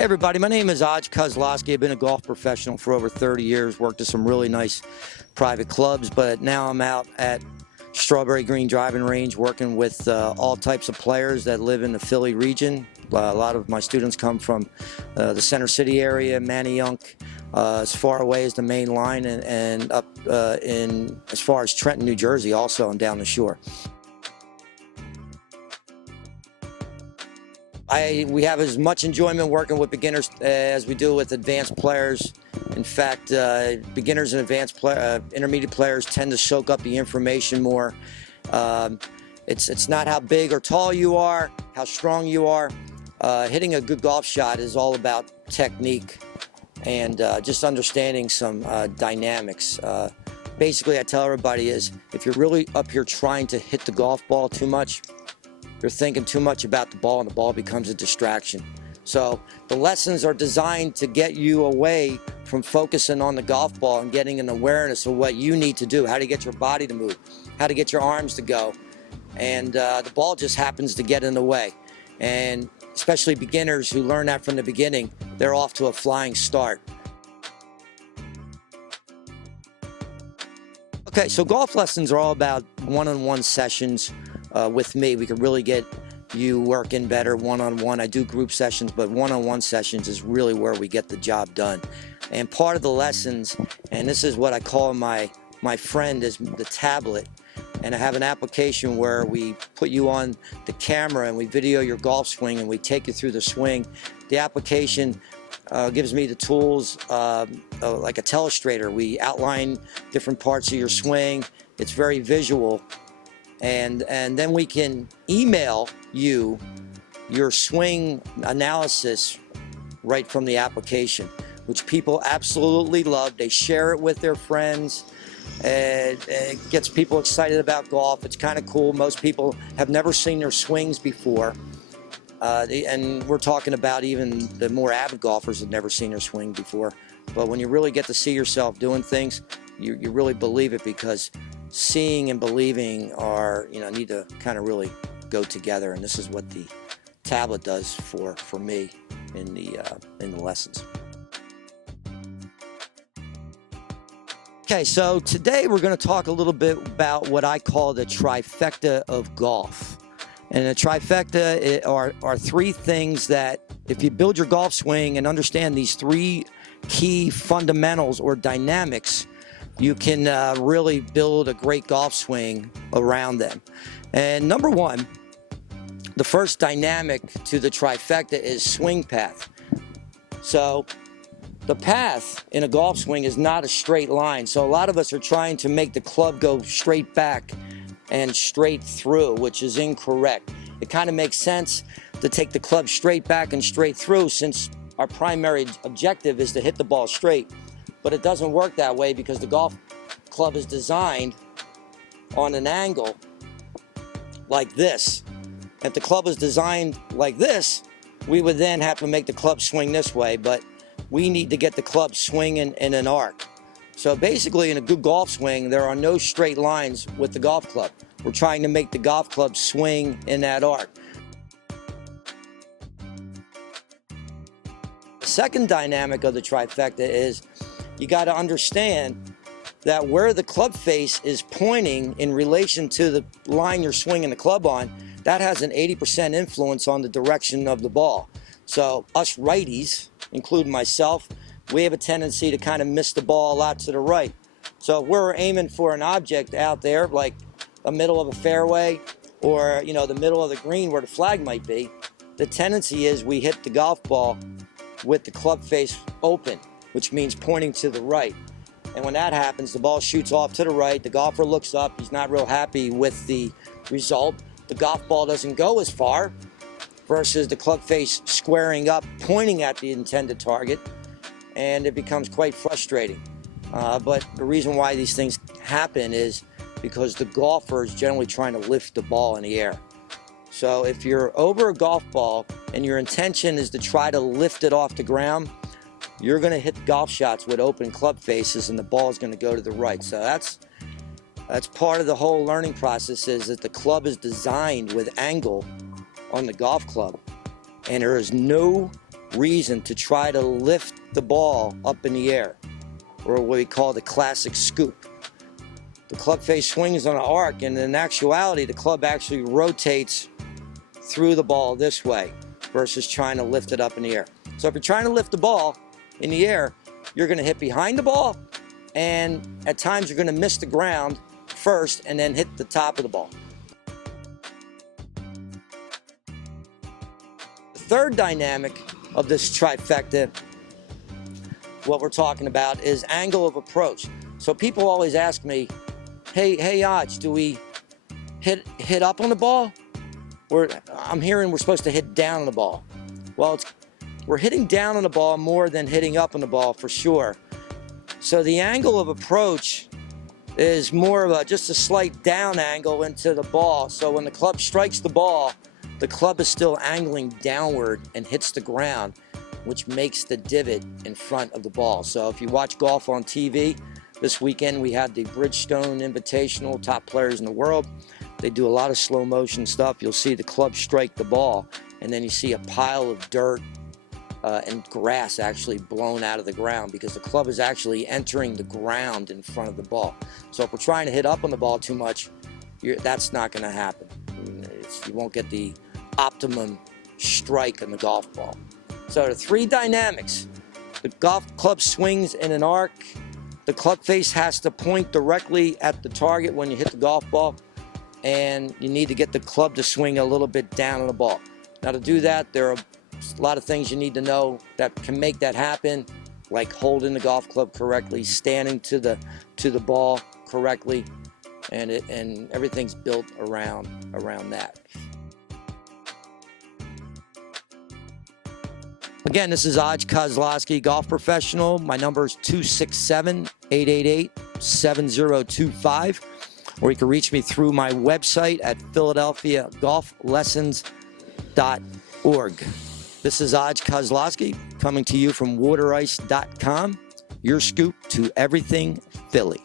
Hey everybody, my name is Adz Kozlowski. I've been a golf professional for over 30 years, worked at some really nice private clubs, but now I'm out at Strawberry Green Driving Range working with all types of players that live in the Philly region. A lot of my students come from the Center City area, Manayunk, as far away as the main line, and up in as far as Trenton, New Jersey, also, and down the shore. We have as much enjoyment working with beginners as we do with advanced players. In fact, beginners and intermediate players tend to soak up the information more. It's not how big or tall you are, how strong you are. Hitting a good golf shot is all about technique and just understanding some dynamics. Basically, I tell everybody is if you're really up here trying to hit the golf ball too much, you're thinking too much about the ball, and the ball becomes a distraction. So the lessons are designed to get you away from focusing on the golf ball and getting an awareness of what you need to do, how to get your body to move, how to get your arms to go. And the ball just happens to get in the way. And especially beginners who learn that from the beginning, they're off to a flying start. Okay, so golf lessons are all about one-on-one sessions. With me, we can really get you working better one-on-one. I do group sessions, but one-on-one sessions is really where we get the job done. And part of the lessons, and this is what I call my friend, is the tablet. And I have an application where we put you on the camera and we video your golf swing and we take you through the swing. The application gives me the tools like a telestrator. We outline different parts of your swing. It's very visual. And then we can email you your swing analysis right from the application, which people absolutely love. They share it with their friends. It gets people excited about golf. It's kind of cool. Most people have never seen their swings before. And we're talking about even the more avid golfers have never seen their swing before. But when you really get to see yourself doing things, you really believe it, because seeing and believing are, need to kind of really go together, and this is what the tablet does for me in the lessons. Okay, so today we're going to talk a little bit about what I call the trifecta of golf. And the trifecta are three things that, if you build your golf swing and understand these three key fundamentals or dynamics, you can really build a great golf swing around them. And number one, the first dynamic to the trifecta is swing path. So the path in a golf swing is not a straight line. So a lot of us are trying to make the club go straight back and straight through, which is incorrect. It kind of makes sense to take the club straight back and straight through, since our primary objective is to hit the ball straight. But it doesn't work that way, because the golf club is designed on an angle like this. If the club is designed like this, we would then have to make the club swing this way, but we need to get the club swinging in an arc. So basically, in a good golf swing, there are no straight lines with the golf club. We're trying to make the golf club swing in that arc. The second dynamic of the trifecta is you got to understand that where the club face is pointing in relation to the line you're swinging the club on, that has an 80% influence on the direction of the ball. So us righties, including myself, we have a tendency to kind of miss the ball a lot to the right. So if we're aiming for an object out there, like the middle of a fairway or the middle of the green where the flag might be, the tendency is we hit the golf ball with the club face open, which means pointing to the right. And when that happens, the ball shoots off to the right. The golfer looks up. He's not real happy with the result. The golf ball doesn't go as far, versus the club face squaring up, pointing at the intended target, and it becomes quite frustrating. But the reason why these things happen is because the golfer is generally trying to lift the ball in the air. So if you're over a golf ball and your intention is to try to lift it off the ground, you're going to hit golf shots with open club faces, and the ball is going to go to the right. So that's part of the whole learning process, is that the club is designed with angle on the golf club, and there is no reason to try to lift the ball up in the air, or what we call the classic scoop. The club face swings on an arc, and in actuality, the club actually rotates through the ball this way versus trying to lift it up in the air. So if you're trying to lift the ball in the air, you're going to hit behind the ball, and at times you're going to miss the ground first and then hit the top of the ball. The third dynamic of this trifecta, what we're talking about, is angle of approach. So people always ask me, hey Adz, do we hit up on the ball? I'm hearing we're supposed to hit down on the ball. Well, we're hitting down on the ball more than hitting up on the ball for sure. So the angle of approach is more of just a slight down angle into the ball. So when the club strikes the ball, the club is still angling downward and hits the ground, which makes the divot in front of the ball. So if you watch golf on TV, this weekend we had the Bridgestone Invitational, top players in the world. They do a lot of slow motion stuff. You'll see the club strike the ball, and then you see a pile of dirt and grass actually blown out of the ground because the club is actually entering the ground in front of the ball. So if we're trying to hit up on the ball too much, that's not going to happen. You won't get the optimum strike on the golf ball. So the three dynamics: the golf club swings in an arc, the club face has to point directly at the target when you hit the golf ball, and you need to get the club to swing a little bit down on the ball. Now to do that, there are a lot of things you need to know that can make that happen, like holding the golf club correctly, standing to the ball correctly, and everything's built around that. Again, this is Adz Kozlowski, golf professional. My number is 267-888-7025. Or you can reach me through my website at philadelphiagolflessons.org. This is Adz Kozlowski coming to you from waterice.com, your scoop to everything Philly.